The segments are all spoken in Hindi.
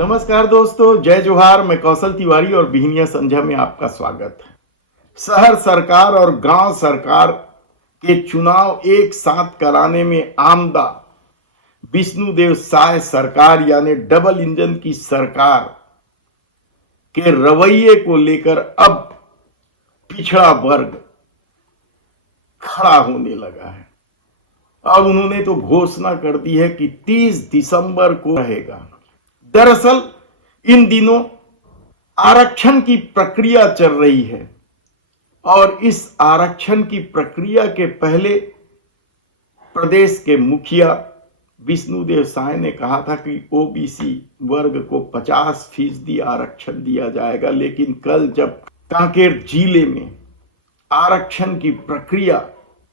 नमस्कार दोस्तों, जय जोहार। मैं कौशल तिवारी और बिहनिया संध्या में आपका स्वागत है। शहर सरकार और गांव सरकार के चुनाव एक साथ कराने में आमदा विष्णुदेव साय सरकार यानी डबल इंजन की सरकार के रवैये को लेकर अब पिछड़ा वर्ग खड़ा होने लगा है। अब उन्होंने तो घोषणा कर दी है कि 30 दिसंबर को रहेगा। दरअसल इन दिनों आरक्षण की प्रक्रिया चल रही है और इस आरक्षण की प्रक्रिया के पहले प्रदेश के मुखिया विष्णुदेव साय ने कहा था कि ओबीसी वर्ग को 50% आरक्षण दिया जाएगा, लेकिन कल जब कांकेर जिले में आरक्षण की प्रक्रिया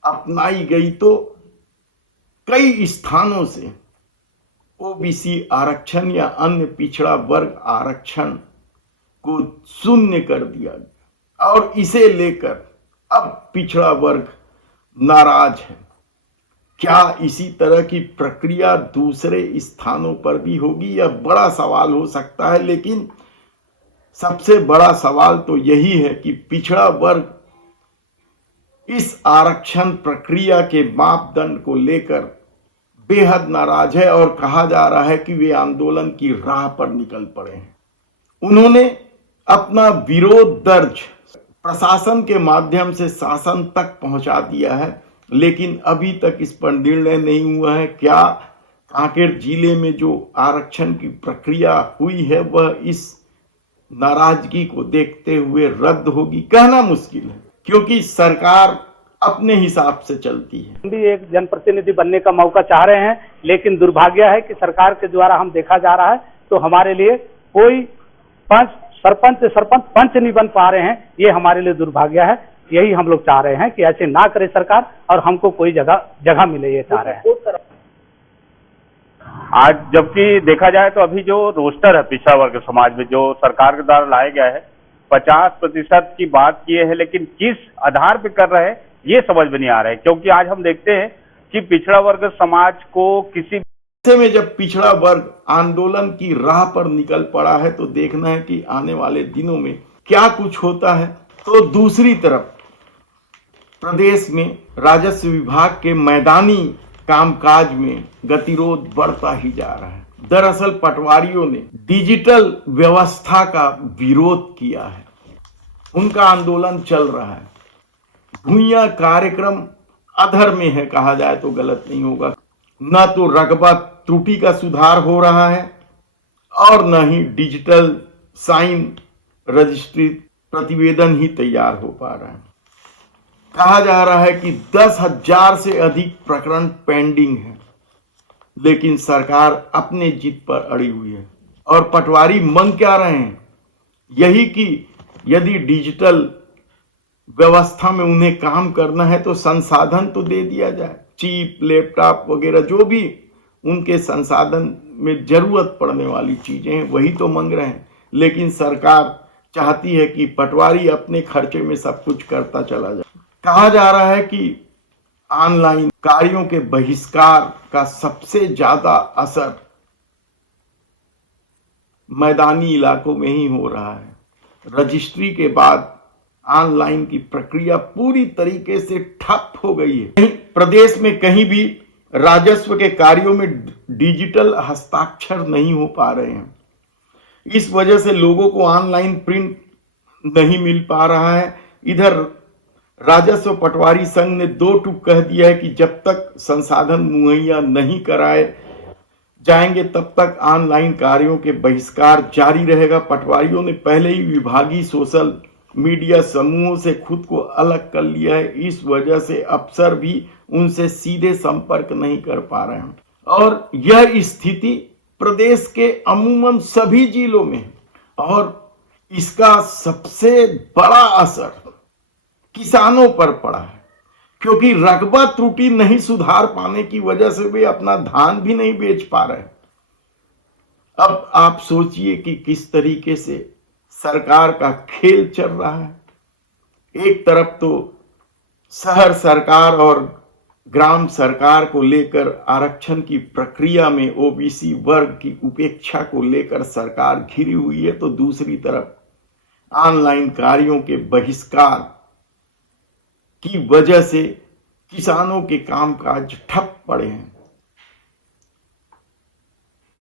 अपनाई गई तो कई स्थानों से ओबीसी आरक्षण या अन्य पिछड़ा वर्ग आरक्षण को शून्य कर दिया गया और इसे लेकर अब पिछड़ा वर्ग नाराज है। क्या इसी तरह की प्रक्रिया दूसरे स्थानों पर भी होगी, यह बड़ा सवाल हो सकता है। लेकिन सबसे बड़ा सवाल तो यही है कि पिछड़ा वर्ग इस आरक्षण प्रक्रिया के मापदंड को लेकर बेहद नाराज है और कहा जा रहा है कि वे आंदोलन की राह पर निकल पड़े हैं। उन्होंने अपना विरोध दर्ज प्रशासन के माध्यम से शासन तक पहुंचा दिया है, लेकिन अभी तक इस पर निर्णय नहीं हुआ है। क्या कांकेर जिले में जो आरक्षण की प्रक्रिया हुई है वह इस नाराजगी को देखते हुए रद्द होगी, कहना मुश्किल है, क्योंकि सरकार अपने हिसाब से चलती है। हम भी एक जनप्रतिनिधि बनने का मौका चाह रहे हैं, लेकिन दुर्भाग्य है कि सरकार के द्वारा हम देखा जा रहा है तो हमारे लिए कोई सरपंच पंच नहीं बन पा रहे हैं। ये हमारे लिए दुर्भाग्य है। यही हम लोग चाह रहे हैं कि ऐसे ना करे सरकार और हमको कोई जगह मिले, ये चाह रहे हैं। आज जबकि देखा जाए तो अभी जो रोस्टर है पिछड़ा वर्ग समाज में जो सरकार के द्वारा लाया गया है 50% की बात किए है, लेकिन किस आधार पे कर रहे हैं ये समझ में नहीं आ रहा है। क्योंकि आज हम देखते हैं कि पिछड़ा वर्ग समाज को किसी में जब पिछड़ा वर्ग आंदोलन की राह पर निकल पड़ा है तो देखना है कि आने वाले दिनों में क्या कुछ होता है। तो दूसरी तरफ प्रदेश में राजस्व विभाग के मैदानी कामकाज में गतिरोध बढ़ता ही जा रहा है। दरअसल पटवारियों ने डिजिटल व्यवस्था का विरोध किया है, उनका आंदोलन चल रहा है। भूया कार्यक्रम अधर में है, कहा जाए तो गलत नहीं होगा। न तो रकबा त्रुटि का सुधार हो रहा है और न ही डिजिटल साइन रजिस्ट्री प्रतिवेदन ही तैयार हो पा रहा है। कहा जा रहा है कि 10,000 से अधिक प्रकरण पेंडिंग है, लेकिन सरकार अपने जिद पर अड़ी हुई है। और पटवारी मांग क्या रहे हैं? यही कि यदि डिजिटल व्यवस्था में उन्हें काम करना है तो संसाधन तो दे दिया जाए, चिप, लैपटॉप वगैरह जो भी उनके संसाधन में जरूरत पड़ने वाली चीजें हैं वही तो मांग रहे हैं। लेकिन सरकार चाहती है कि पटवारी अपने खर्चे में सब कुछ करता चला जाए। कहा जा रहा है कि ऑनलाइन कार्यों के बहिष्कार का सबसे ज्यादा असर मैदानी इलाकों में ही हो रहा है। रजिस्ट्री के बाद ऑनलाइन की प्रक्रिया पूरी तरीके से ठप हो गई है। प्रदेश में कहीं भी राजस्व के कार्यों में डिजिटल हस्ताक्षर नहीं हो पा रहे हैं। इस वजह से लोगों को ऑनलाइन प्रिंट नहीं मिल पा रहा है। इधर राजस्व पटवारी संघ ने 2 टूक कह दिया है कि जब तक संसाधन मुहैया नहीं कराए जाएंगे तब तक ऑनलाइन कार्यों के बहिष्कार जारी रहेगा। पटवारियों ने पहले ही विभागीय सोशल मीडिया समूहों से खुद को अलग कर लिया है। इस वजह से अफसर भी उनसे सीधे संपर्क नहीं कर पा रहे हैं और यह स्थिति प्रदेश के अमूमन सभी जिलों में है। और इसका सबसे बड़ा असर किसानों पर पड़ा है, क्योंकि रकबा त्रुटि नहीं सुधार पाने की वजह से वे अपना धान भी नहीं बेच पा रहे। अब आप सोचिए कि किस तरीके से सरकार का खेल चल रहा है। एक तरफ तो शहर सरकार और ग्राम सरकार को लेकर आरक्षण की प्रक्रिया में ओबीसी वर्ग की उपेक्षा को लेकर सरकार घिरी हुई है, तो दूसरी तरफ ऑनलाइन कार्यों के बहिष्कार की वजह से किसानों के कामकाज ठप पड़े हैं।